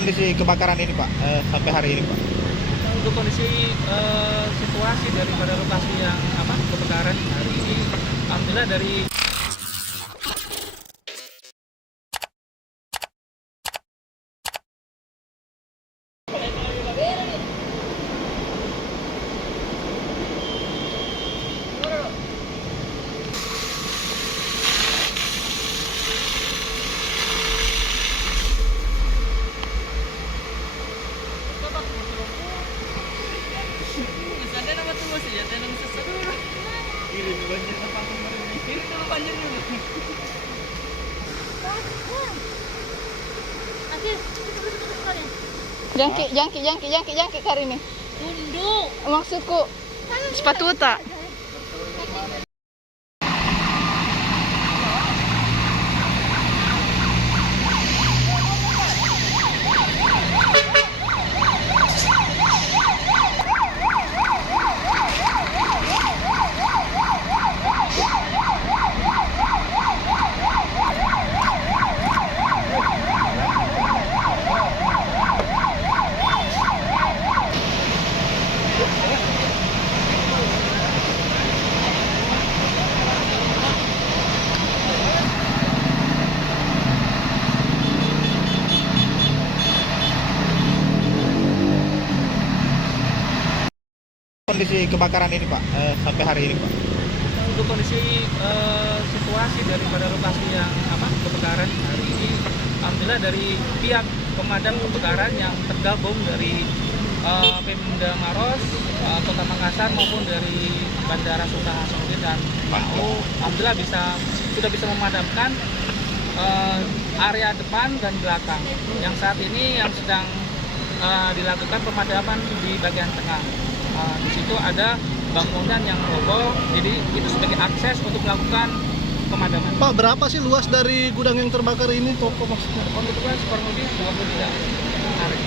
kondisi kebakaran ini Pak, sampai hari ini Pak? Untuk kondisi situasi daripada lokasi yang kebakaran hari ini, alhamdulillah dari Jangkik kali ini. Tunduk. Maksudku sepatu tak. Kondisi kebakaran ini Pak, sampai hari ini Pak? untuk kondisi situasi daripada lokasi yang kebakaran hari ini, alhamdulillah dari pihak pemadam kebakaran yang tergabung dari Pemda Maros, Kota Makassar maupun dari Bandara Sultan Hasanuddin dan PAU, alhamdulillah sudah bisa memadamkan area depan dan belakang. Yang saat ini yang sedang dilakukan pemadaman di bagian tengah. Di situ ada bangunan yang roboh, jadi itu sebagai akses untuk melakukan pemadaman. Pak, berapa sih luas dari gudang yang terbakar ini, toko maksudnya? Untuk itu kurang lebih 23 hari.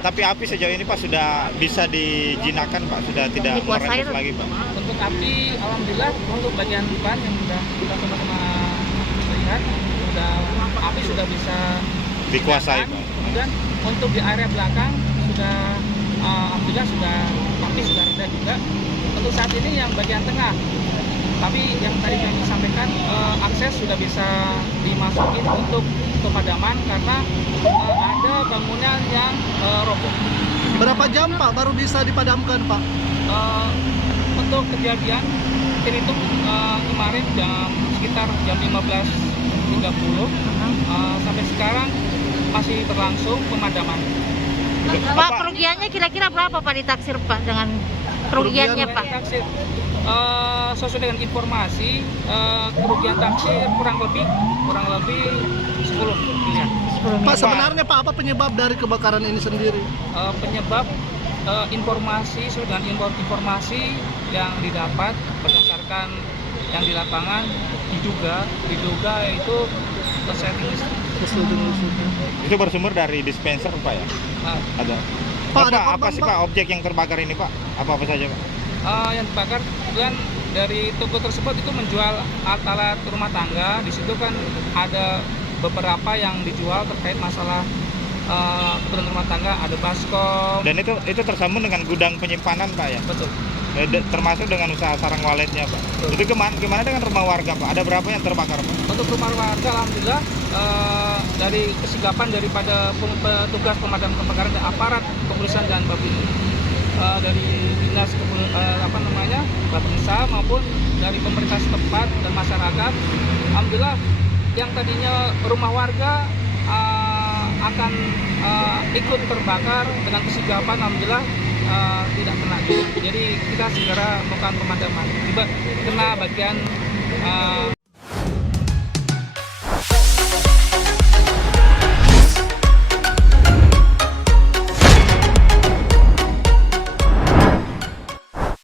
Tapi api sejauh ini Pak sudah bisa dijinakkan Pak, sudah tidak merembes lagi Pak? Untuk api, alhamdulillah untuk bagian depan yang sudah kita sama-sama lihat, api sudah bisa Dikuasai Pak. Kemudian untuk di area belakang sudah alhamdulillah api sudah reda juga. Untuk saat ini yang bagian tengah, tapi yang tadi kami sampaikan akses sudah bisa dimasukin untuk pemadaman karena ada bangunan yang roboh. Berapa jam Pak baru bisa dipadamkan Pak? Untuk kejadian terhitung kemarin sekitar jam 15.30 sampai sekarang masih berlangsung pemadaman. Pak, kerugiannya kira-kira berapa Pak ditaksir Pak dengan kerugiannya Pak? Taksir, sesuai dengan informasi kerugian taksir kurang lebih 10 miliar. Pak, sebenarnya Pak apa penyebab dari kebakaran ini sendiri? Penyebab informasi sesuai dengan informasi yang didapat berdasarkan yang di lapangan diduga itu korsleting listrik. Itu bersumber dari dispenser Pak ya? Ada. Pak, ada apa sih Pak objek yang terbakar ini Pak? Apa saja Pak? Yang terbakar kemudian dari toko tersebut itu menjual alat-alat rumah tangga. Di situ kan ada beberapa yang dijual terkait masalah kebutuhan rumah tangga, ada baskom. Dan itu tersambung dengan gudang penyimpanan Pak ya? Betul. Termasuk dengan usaha sarang waletnya Pak. Itu gimana dengan rumah warga Pak? Ada berapa yang terbakar Pak? Untuk rumah warga alhamdulillah dari kesigapan daripada petugas pemadam kebakaran dan aparat kepolisian dan Babin dari dinas Babinsa maupun dari pemerintah setempat dan masyarakat, alhamdulillah yang tadinya rumah warga akan ikut terbakar dengan kesigapan, alhamdulillah tidak kena juga. Jadi kita segera melakukan pemadaman. Tiba kena bagian